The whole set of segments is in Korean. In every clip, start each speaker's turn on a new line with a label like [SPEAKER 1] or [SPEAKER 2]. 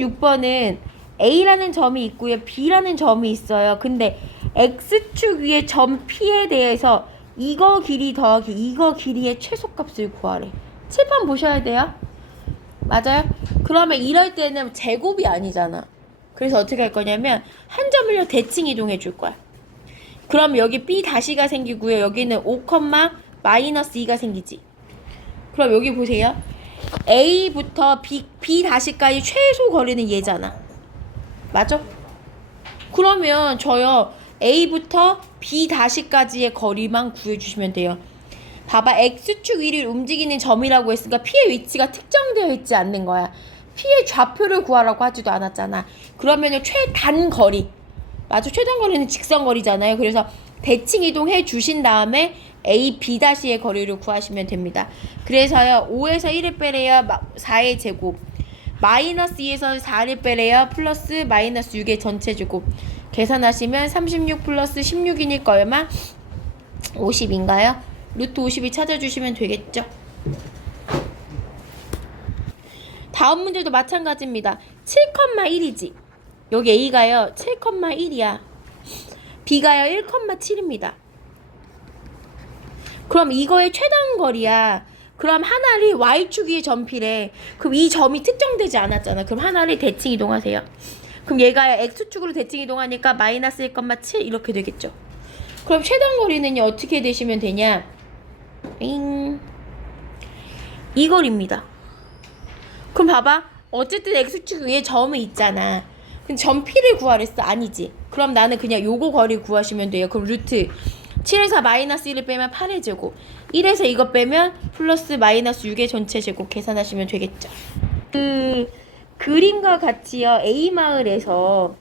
[SPEAKER 1] 36번은 A라는 점이 있고요. B라는 점이 있어요. 근데 X축 위에 점 P에 대해서 이거 길이 더하기 이거 길이의 최소값을 구하래. 칠판 보셔야 돼요. 맞아요? 그러면 이럴 때는 제곱이 아니잖아. 그래서 어떻게 할 거냐면 한 점을요 대칭 이동해 줄 거야. 그럼 여기 B 다시가 생기고요. 여기는 5, 마이너스 2가 생기지. 그럼 여기 보세요. A부터 B, B 다시까지 최소 거리는 얘잖아. 맞아? 그러면 저요 A부터 B 다시까지의 거리만 구해주시면 돼요. 봐봐 X축 위를 움직이는 점이라고 했으니까 P의 위치가 특정되어 있지 않는 거야. P의 좌표를 구하라고 하지도 않았잖아. 그러면은 최단 거리 맞아 최단 거리는 직선 거리잖아요. 그래서 대칭 이동해 주신 다음에 A, B 다시의 거리를 구하시면 됩니다. 그래서요 5에서 1을 빼래요 4의 제곱 마이너스 2에서 4를 빼래요 플러스 마이너스 6의 전체 제곱 계산하시면 36 플러스 16이니까 얼마? 50인가요? 루트 50이 찾아주시면 되겠죠? 다음 문제도 마찬가지입니다. 7,1이지. 여기 A가요 7,1이야. B가요 1,7입니다. 그럼 이거의 최단 거리야. 그럼 하나를 y축 위에 점피래. 그럼 이 점이 특정되지 않았잖아. 그럼 하나를 대칭 이동하세요. 그럼 얘가 x축으로 대칭 이동하니까 마이너스 1,7 이렇게 되겠죠. 그럼 최단 거리는요 어떻게 되시면 되냐? 잉. 이 거리입니다. 그럼 봐봐. 어쨌든 x축 위에 점이 있잖아. 그럼 점 P를 구하랬어? 아니지. 그럼 나는 그냥 요거 거리 구하시면 돼요. 그럼 루트 7에서 마이너스 1을 빼면 8의 제곱 1에서 이거 빼면 플러스 마이너스 6의 전체 제곱 계산하시면 되겠죠. 그 그림과 같이요. A 마을에서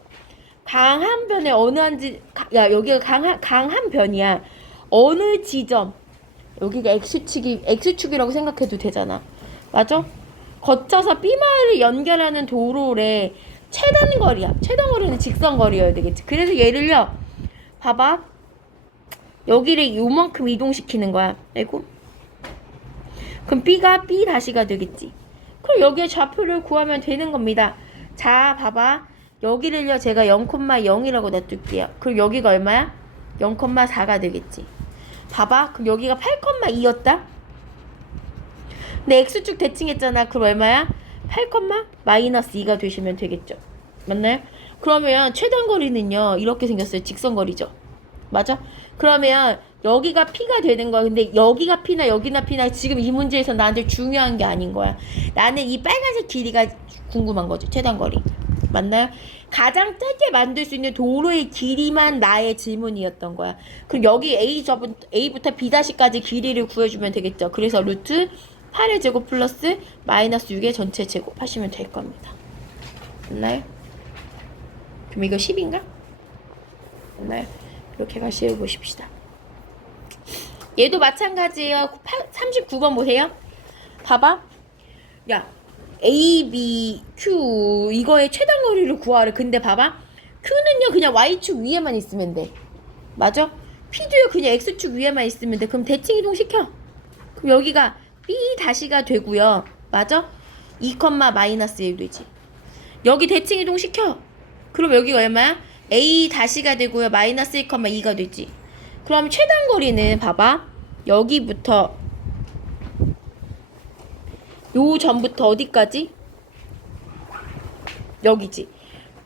[SPEAKER 1] 강한 변에 어느 한지 야 여기가 강한 강한 변이야. 어느 지점 여기가 x축이 x축이라고 생각해도 되잖아. 맞아? 거쳐서 B 마을을 연결하는 도로래 최단 거리야. 최단 거리는 직선 거리여야 되겠지. 그래서 얘를요. 봐봐. 여기를 요만큼 이동시키는 거야. 아이고. 그럼 B가 B 다시가 되겠지. 그럼 여기에 좌표를 구하면 되는 겁니다. 자, 봐봐. 여기를요, 제가 0,0이라고 놔둘게요. 그럼 여기가 얼마야? 0,4가 되겠지. 봐봐. 그럼 여기가 8,2였다? 근데 X축 대칭했잖아. 그럼 얼마야? 8, 마이너스 2가 되시면 되겠죠. 맞나요? 그러면 최단 거리는요, 이렇게 생겼어요. 직선 거리죠. 맞아? 그러면 여기가 P가 되는 거야. 근데 여기가 P나 여기나 P나 지금 이 문제에서 나한테 중요한 게 아닌 거야. 나는 이 빨간색 길이가 궁금한 거죠. 최단 거리. 맞나요? 가장 짧게 만들 수 있는 도로의 길이만 나의 질문이었던 거야. 그럼 여기 A 접은 A부터 B 다시까지 길이를 구해주면 되겠죠. 그래서 루트 8의 제곱 플러스 마이너스 6의 전체 제곱 하시면 될 겁니다. 맞나요? 그럼 이거 10인가? 맞나요? 이렇게 가시해 보십시다. 얘도 마찬가지예요. 39번 보세요. 봐봐. 야, A, B, Q 이거의 최단 거리를 구하래. 근데 봐봐. Q는요 그냥 Y축 위에만 있으면 돼. 맞아? P도요 그냥 X축 위에만 있으면 돼. 그럼 대칭 이동 시켜. 그럼 여기가 B 다시가 되고요. 맞아? 2, 마이너스 1 되지. 여기 대칭 이동 시켜. 그럼 여기가 얼마야? A 다시가 되고요. 마이너스 1, 2가 되지. 그럼 최단 거리는 봐봐. 여기부터 요 전부터 어디까지? 여기지.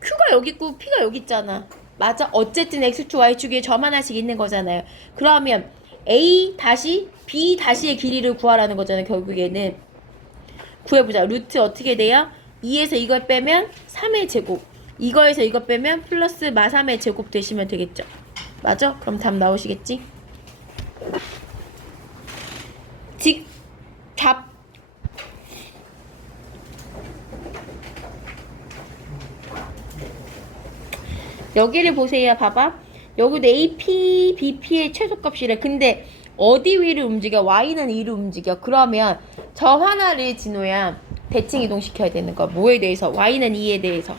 [SPEAKER 1] Q가 여기 있고 P가 여기 있잖아. 맞아? 어쨌든 X축, Y축에 점 하나씩 있는 거잖아요. 그러면 A 다시 B 다시의 길이를 구하라는 거잖아요. 결국에는. 구해보자. 루트 어떻게 돼요? 2에서 이걸 빼면 3의 제곱. 이거에서 이거 빼면 플러스 마 3의 제곱 되시면 되겠죠. 맞아? 그럼 답 나오시겠지? 직, 답. 여기를 보세요. 봐봐. 여기도 AP, BP의 최소값이래. 근데 어디 위를 움직여? Y는 2를 움직여. 그러면 저 하나를 진호야 대칭 이동시켜야 되는 거야. 뭐에 대해서? Y는 2에 대해서.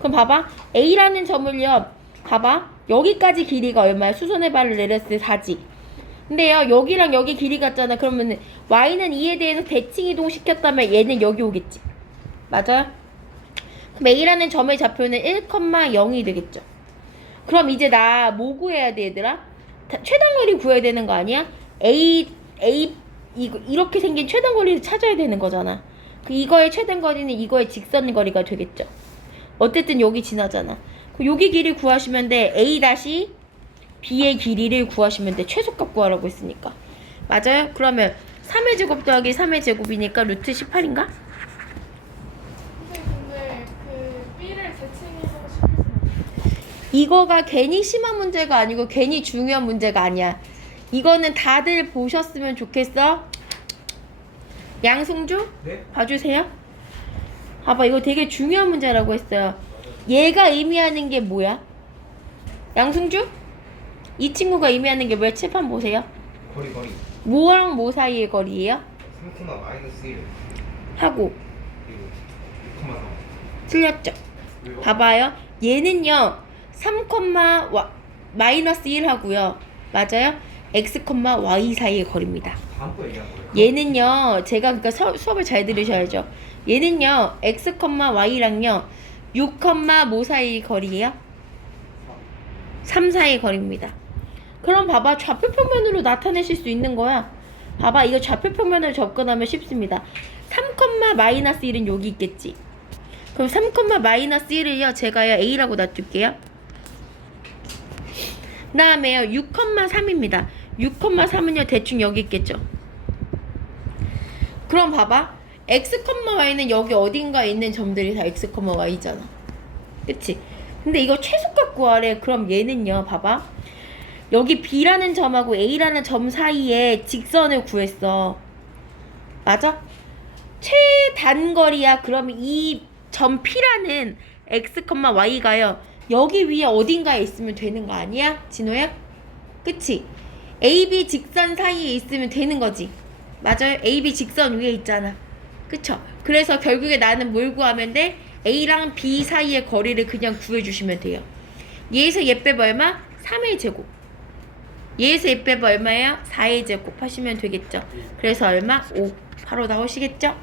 [SPEAKER 1] 그럼 봐봐. A라는 점을요. 봐봐. 여기까지 길이가 얼마야? 수선의 발을 내렸을 때 4지. 근데요. 여기랑 여기 길이 같잖아. 그러면 Y는 2에 대해서 대칭 이동시켰다면 얘는 여기 오겠지. 맞아요? 그럼 A라는 점의 좌표는 1,0이 되겠죠. 그럼 이제 나 뭐 구해야 돼 얘들아? 다- 최단거리 구해야 되는 거 아니야? A A 이거 이렇게 생긴 최단거리를 찾아야 되는 거잖아. 그 이거의 최단거리는 이거의 직선거리가 되겠죠. 어쨌든 여기 지나잖아. 여기 길이 구하시면 돼. A 다시 B의 길이를 구하시면 돼. 최소값 구하라고 했으니까. 맞아요? 그러면 3의 제곱 더하기 3의 제곱이니까 루트 18인가?
[SPEAKER 2] 선생님 근데 그 B를 대칭해서
[SPEAKER 1] 이거가 괜히 심한 문제가 아니고 괜히 중요한 문제가 아니야. 이거는 다들 보셨으면 좋겠어. 양승주
[SPEAKER 3] 네?
[SPEAKER 1] 봐주세요. 봐봐 이거 되게 중요한 문제라고 했어요. 얘가 의미하는 게 뭐야? 양승주? 이 친구가 의미하는 게 뭐야? 칠판 보세요.
[SPEAKER 3] 거리 거리
[SPEAKER 1] 뭐랑 뭐 사이의 거리예요?
[SPEAKER 3] 3, 마이너스 1
[SPEAKER 1] 하고
[SPEAKER 3] 그리고 6,4
[SPEAKER 1] 틀렸죠. 봐봐요. 얘는요. 3, 와, 마이너스 1 하고요. 맞아요? x, y 사이의 거리입니다.
[SPEAKER 3] 다음 거 얘기한 거예요?
[SPEAKER 1] 얘는요. 제가 그러니까 수, 수업을 잘 들으셔야죠. 얘는요. x, y랑요. 6, 뭐 사이의 거리예요? 3 사이의 거리입니다. 그럼 봐봐. 좌표 평면으로 나타내실 수 있는 거야. 봐봐. 이거 좌표 평면을 접근하면 쉽습니다. 3, 마이너스 1은 여기 있겠지. 그럼 3, 마이너스 1을요. 제가요. a라고 놔둘게요. 그 다음에요. 6, 3입니다. 6, 3은요. 대충 여기 있겠죠. 그럼 봐봐. X, y는 여기 어딘가에 있는 점들이 다 x, y잖아. 그치? 근데 이거 최소값 구하래. 그럼 얘는요. 봐봐. 여기 b라는 점하고 a라는 점 사이에 직선을 구했어. 맞아? 최단거리야. 그럼 이 점 P라는 x, y가요. 여기 위에 어딘가에 있으면 되는 거 아니야? 진호야? 그치? AB 직선 사이에 있으면 되는 거지. 맞아요? AB 직선 위에 있잖아. 그쵸? 그래서 결국에 나는 뭘 구하면 돼? A랑 B 사이의 거리를 그냥 구해주시면 돼요. 얘에서 얘 빼봐 얼마? 3의 제곱. 얘에서 얘 빼봐 얼마예요? 4의 제곱 하시면 되겠죠. 그래서 얼마? 5. 바로 나오시겠죠?